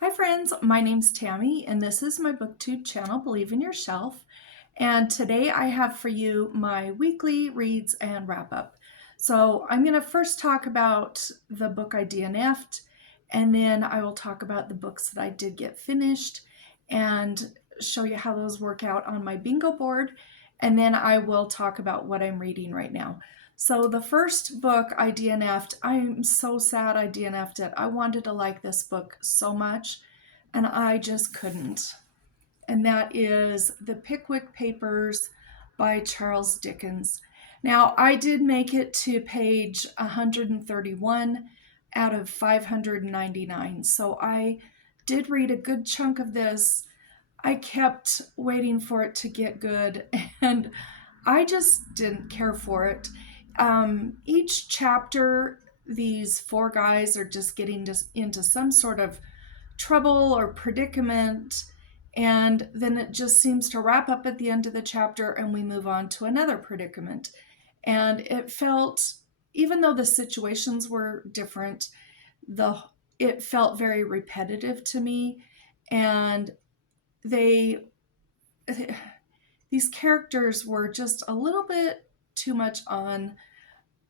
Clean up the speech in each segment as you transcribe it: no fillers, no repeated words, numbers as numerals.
Hi friends, my name's Tammy and this is my BookTube channel, Believe in Yourself. And today I have for you my weekly reads and wrap up. So I'm going to first talk about the book I DNF'd, and then I will talk about the books that I did get finished and show you how those work out on my bingo board. And then I will talk about what I'm reading right now. So the first book I DNF'd, I'm so sad I DNF'd it. I wanted to like this book so much, and I just couldn't. And that is The Pickwick Papers by Charles Dickens. Now, I did make it to page 131 out of 599, so I did read a good chunk of this. I kept waiting for it to get good, and I just didn't care for it. Each chapter, these four guys are just getting into some sort of trouble or predicament, and then it just seems to wrap up at the end of the chapter and we move on to another predicament. And it felt, even though the situations were different, it felt very repetitive to me. And they these characters were just a little bit too much on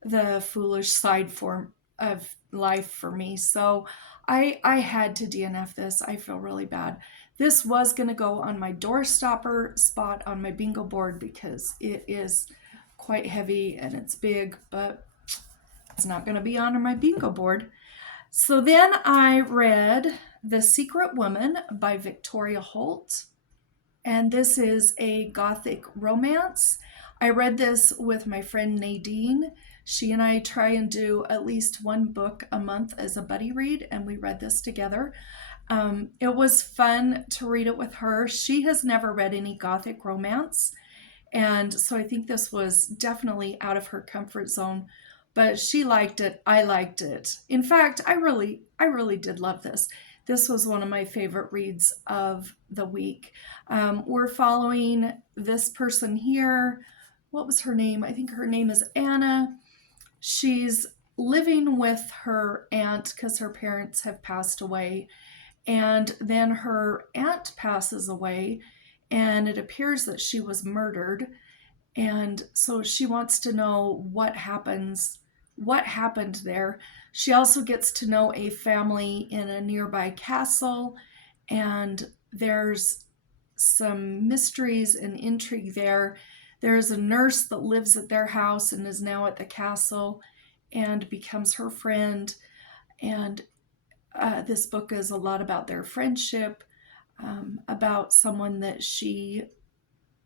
the foolish side form of life for me. So I had to DNF this. I feel really bad. This was going to go on my door stopper spot on my bingo board because it is quite heavy and it's big, but it's not going to be on my bingo board. So then I read The Secret Woman by Victoria Holt. And this is a Gothic romance. I read this with my friend Nadine. She and I try and do at least one book a month as a buddy read, and we read this together. It was fun to read it with her. She has never read any Gothic romance, and so I think this was definitely out of her comfort zone, but she liked it. I liked it. In fact, I really did love this. This was one of my favorite reads of the week. We're following this person here. What was her name? I think her name is Anna. She's living with her aunt because her parents have passed away. And then her aunt passes away, and it appears that she was murdered. And so she wants to know what happened there. She also gets to know a family in a nearby castle, and there's some mysteries and intrigue there. There's a nurse that lives at their house and is now at the castle and becomes her friend. And this book is a lot about their friendship, about someone that she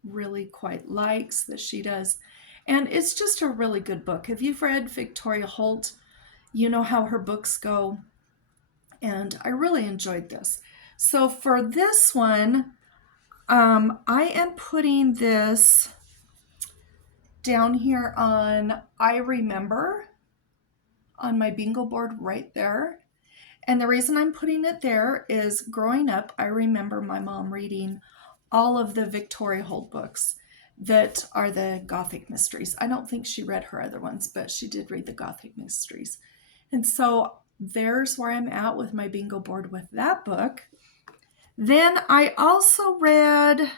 really quite likes, that she does. And it's just a really good book. If you've read Victoria Holt, you know how her books go. And I really enjoyed this. So for this one, I am putting this down here on I Remember on my bingo board right there. And the reason I'm putting it there is growing up, I remember my mom reading all of the Victoria Holt books that are the Gothic mysteries. I don't think she read her other ones, but she did read the Gothic mysteries. And so there's where I'm at with my bingo board with that book. Then I also read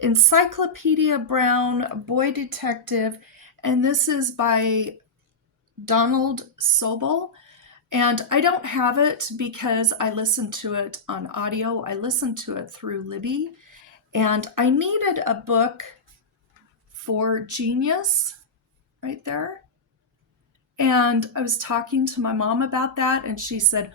Encyclopedia Brown, Boy Detective, and this is by Donald Sobol. And I don't have it because I listened to it on audio. I listened to it through Libby. And I needed a book for Genius right there. And I was talking to my mom about that, and she said,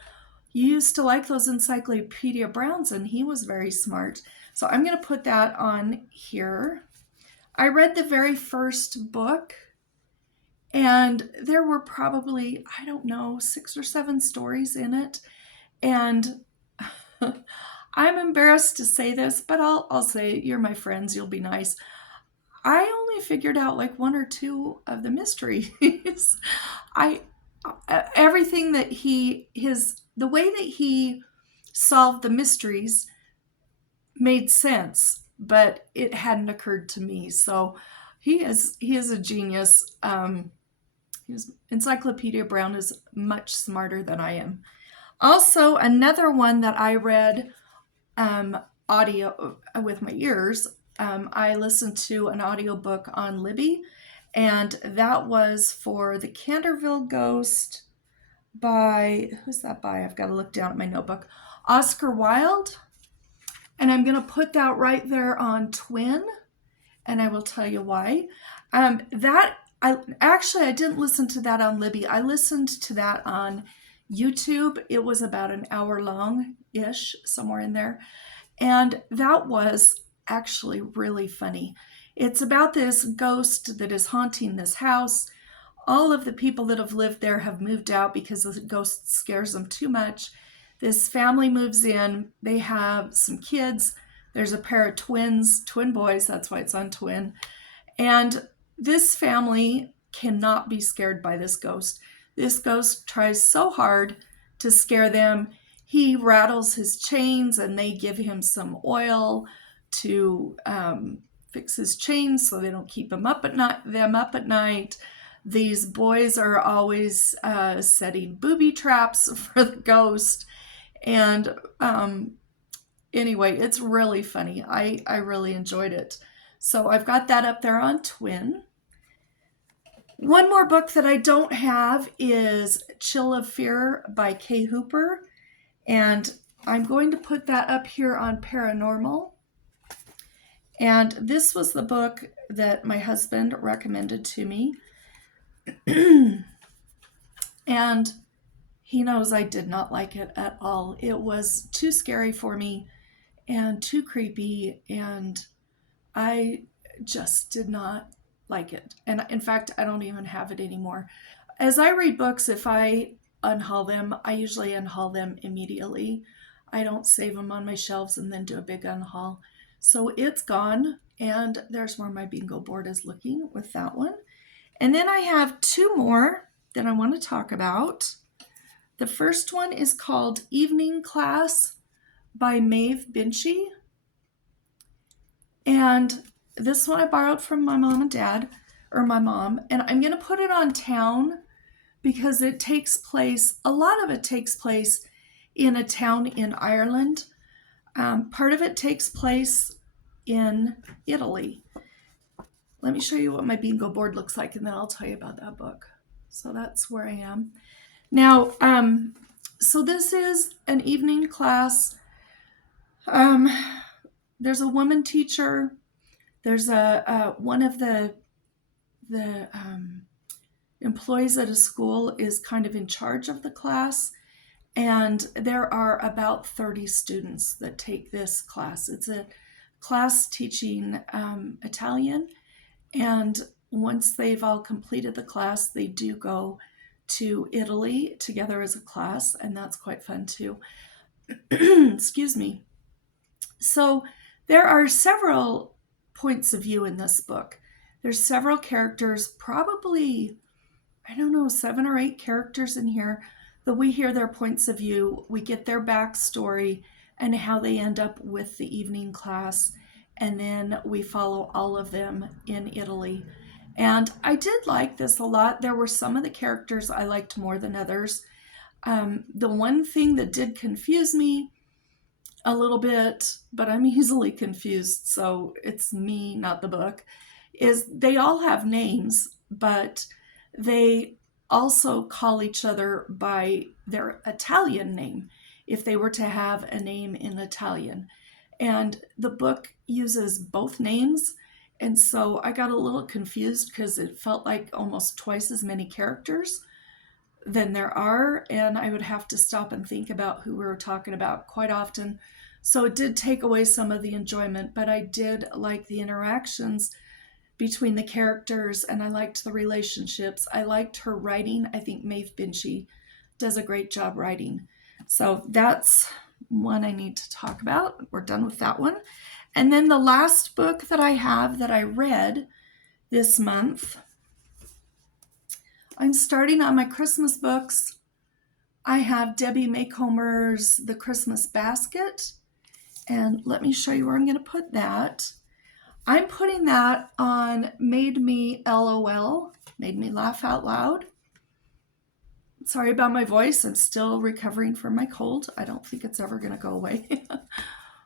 you used to like those Encyclopedia Browns, and he was very smart. So I'm going to put that on here. I read the very first book, and there were probably, I don't know, 6 or 7 stories in it. And I'm embarrassed to say this, but I'll say, you're my friends, you'll be nice. I only figured out like 1 or 2 of the mysteries. Everything that the way that he solved the mysteries made sense, but it hadn't occurred to me. So he is a genius. Encyclopedia Brown is much smarter than I am. Also, another one that I read audio with my ears, I listened to an audiobook on Libby, and that was for The Canterville Ghost by, who's that by? I've got to look down at my notebook. Oscar Wilde. And I'm going to put that right there on Twin, and I will tell you why. I didn't listen to that on Libby. I listened to that on YouTube. It was about an hour long-ish, somewhere in there. And that was actually really funny. It's about this ghost that is haunting this house. All of the people that have lived there have moved out because the ghost scares them too much. This family moves in. They have some kids. There's a pair of twins, twin boys. That's why it's on Twin. And this family cannot be scared by this ghost. This ghost tries so hard to scare them. He rattles his chains, and they give him some oil to fix his chains so they don't keep them up at night. These boys are always setting booby traps for the ghost. And anyway, it's really funny. I really enjoyed it. So I've got that up there on Twin. One more book that I don't have is Chill of Fear by Kay Hooper. And I'm going to put that up here on Paranormal. And this was the book that my husband recommended to me. And he knows I did not like it at all. It was too scary for me and too creepy, and I just did not like it. And in fact, I don't even have it anymore. As I read books, if I unhaul them, I usually unhaul them immediately. I don't save them on my shelves and then do a big unhaul. So it's gone, and there's where my bingo board is looking with that one. And then I have two more that I want to talk about. The first one is called Evening Class by Maeve Binchy. And this one I borrowed from my mom and dad, or my mom, and I'm going to put it on Town because it takes place, a lot of it takes place in a town in Ireland. Part of it takes place in Italy. Let me show you what my bingo board looks like, and then I'll tell you about that book. So that's where I am. Now, so this is an evening class. There's a woman teacher. There's one of the employees at a school is kind of in charge of the class, and there are about 30 students that take this class. It's a class teaching Italian, and once they've all completed the class, they do go to Italy together as a class, and that's quite fun too. Excuse me. So there are several points of view in this book. There's several characters, probably, I don't know, 7 or 8 characters in here that we hear their points of view. We get their backstory and how they end up with the evening class. And then we follow all of them in Italy. And I did like this a lot. There were some of the characters I liked more than others. The one thing that did confuse me a little bit, but I'm easily confused, so it's me, not the book, is they all have names, but they also call each other by their Italian name if they were to have a name in Italian. And the book uses both names, and so I got a little confused because it felt like almost twice as many characters than there are, and I would have to stop and think about who we were talking about quite often. So it did take away some of the enjoyment, but I did like the interactions between the characters, and I liked the relationships. I liked her writing. I think Maeve Binchy does a great job writing. So that's one I need to talk about. We're done with that one. And then the last book that I have that I read this month, I'm starting on my Christmas books. I have Debbie Macomber's The Christmas Basket. And let me show you where I'm going to put that. I'm putting that on Made Me LOL, Made Me Laugh Out Loud. Sorry about my voice. I'm still recovering from my cold. I don't think it's ever going to go away.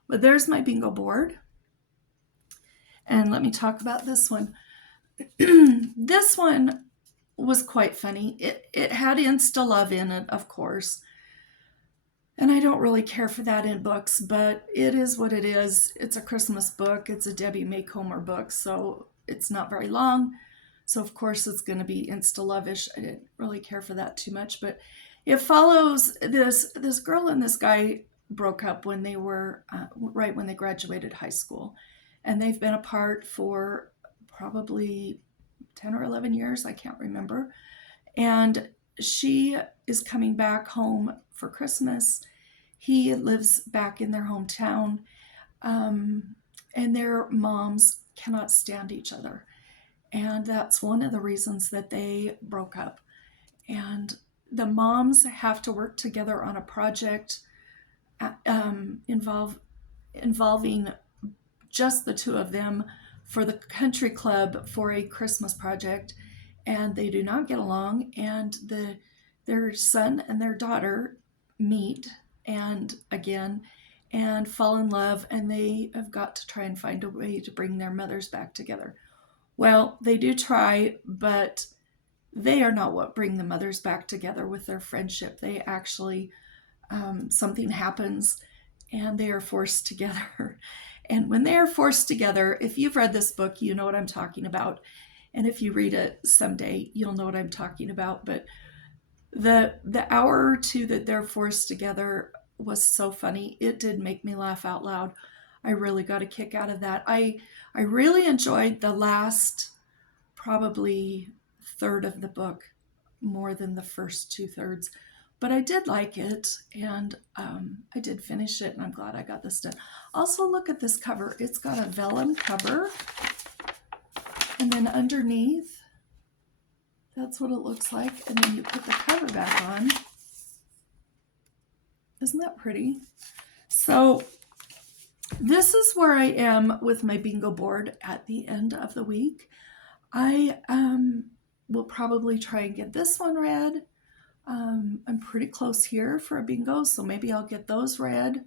But there's my bingo board. And let me talk about this one. This one was quite funny. It had Insta Love in it, of course. And I don't really care for that in books, but it is what it is. It's a Christmas book. It's a Debbie Macomber book, so it's not very long. So of course it's going to be Insta Love-ish. I didn't really care for that too much, but it follows this girl and this guy broke up when they were right when they graduated high school, and they've been apart for probably 10 or 11 years. I can't remember. And she is coming back home for Christmas. He lives back in their hometown, and their moms cannot stand each other. And that's one of the reasons that they broke up. And the moms have to work together on a project involving just the two of them for the country club for a Christmas project. And they do not get along. And their son and their daughter meet and fall in love. And they have got to try and find a way to bring their mothers back together. Well, they do try, but they are not what bring the mothers back together with their friendship. They actually, something happens and they are forced together. And when they are forced together, if you've read this book, you know what I'm talking about. And if you read it someday, you'll know what I'm talking about. But the hour or two that they're forced together was so funny. It did make me laugh out loud. I really got a kick out of that. I really enjoyed the last probably third of the book more than the first 2/3, but I did like it, and I did finish it, and I'm glad I got this done. Also, look at this cover. It's got a vellum cover, and then underneath, that's what it looks like, and then you put the cover back on. Isn't that pretty? So this is where I am with my bingo board at the end of the week. I will probably try and get this one read. I'm pretty close here for a bingo, so maybe I'll get those read.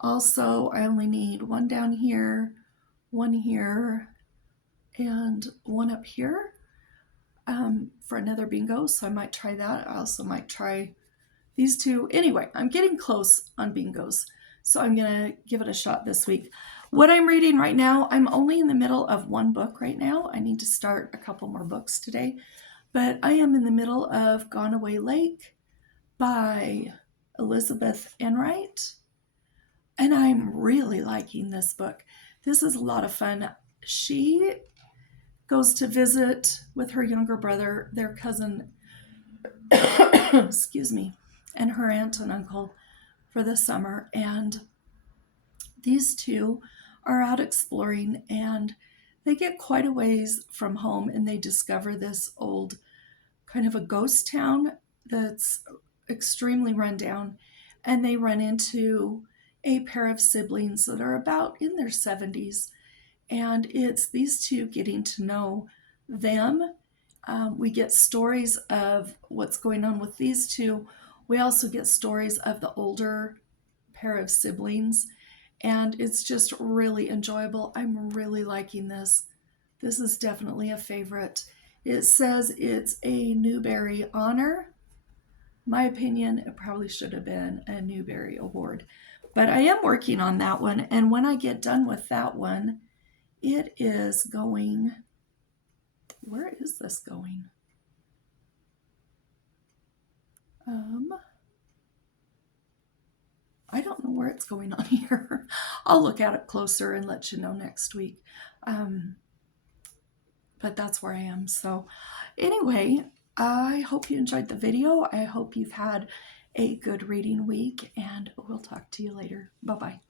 Also, I only need one down here, one here, and one up here for another bingo, so I might try that. I also might try these two. Anyway, I'm getting close on bingos, so I'm going to give it a shot this week. What I'm reading right now, I'm only in the middle of one book right now. I need to start a couple more books today. But I am in the middle of Goneway Lake by Elizabeth Enright. And I'm really liking this book. This is a lot of fun. She goes to visit with her younger brother, their cousin, excuse me, and her aunt and uncle for the summer. And these two are out exploring, and they get quite a ways from home, and they discover this old kind of a ghost town that's extremely run down, and they run into a pair of siblings that are about in their 70s, and it's these two getting to know them. We get stories of what's going on with these two. We also get stories of the older pair of siblings, and it's just really enjoyable. I'm really liking this. This is definitely a favorite. It says it's a Newbery honor. My opinion, it probably should have been a Newbery award. But I am working on that one, and when I get done with that one, it is going... Where is this going? I don't know where it's going on here. I'll look at it closer and let you know next week. But that's where I am. So anyway, I hope you enjoyed the video. I hope you've had a good reading week, and we'll talk to you later. Bye-bye.